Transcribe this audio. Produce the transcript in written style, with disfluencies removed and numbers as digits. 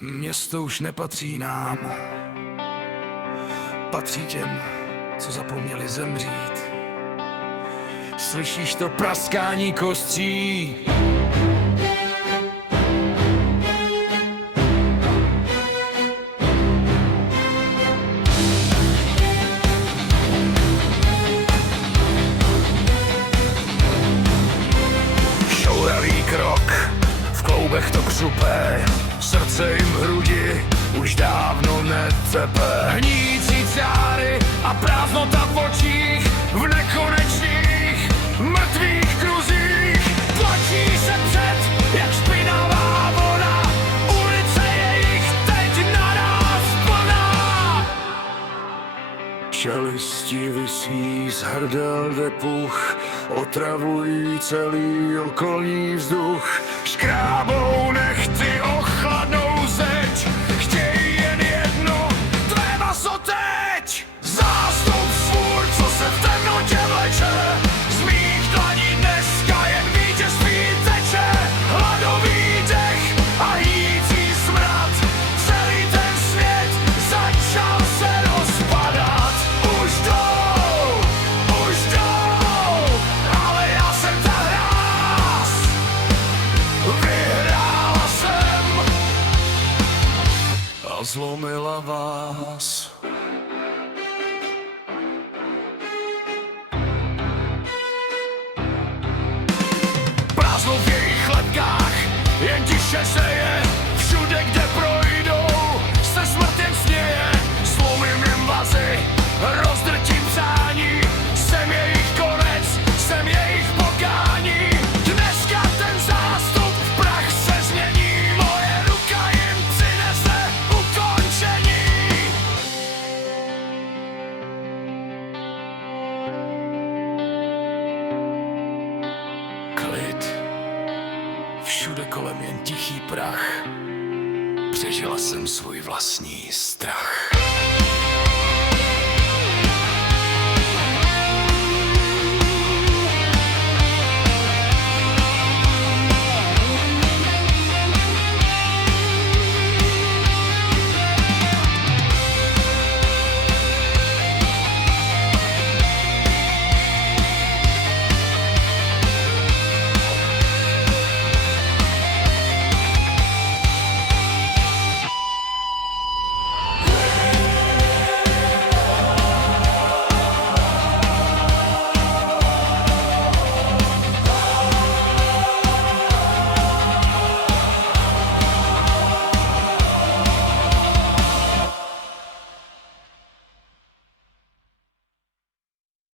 Město už nepatří nám, patří těm, co zapomněli zemřít. Slyšíš to praskání kostří? Šouravý krok, v kloubech to křupé, srdce jim v hrudi už dávno netepe. Hníjící cáry a prázdnota v očích, v nekonečných mrtvých kruzích. Tlačí se před, jak špinavá voda, ulice je jich teď naráz plná. Čelisti visí z hrdel depuch, otravují celý okolní vzduch. Škrábou nechty o chladnou zeď, chtějí jen jedno, tvé maso teď. Zástup svůr, co se v temnotě vleče, z mých dlaní dneska jen vítězství teče. Hladový dech a jící smrad, celý ten svět začal se rozpadat. Už jdou, ale já jsem ta hráz. Vyhrála jsem a zlomila vás. Prázdnou v jejich lepkách jen tiše seje, všude kde projdou se smrt jen směje. Zlomím jim vazy, rozdrtím přání, jsem jejich konec, jsem jejich pokání. Dneska ten zástup v prach se změní, moje ruka jim přinese ukončení. Klid, všude kolem jen tichý prach, přežila jsem svůj vlastní strach.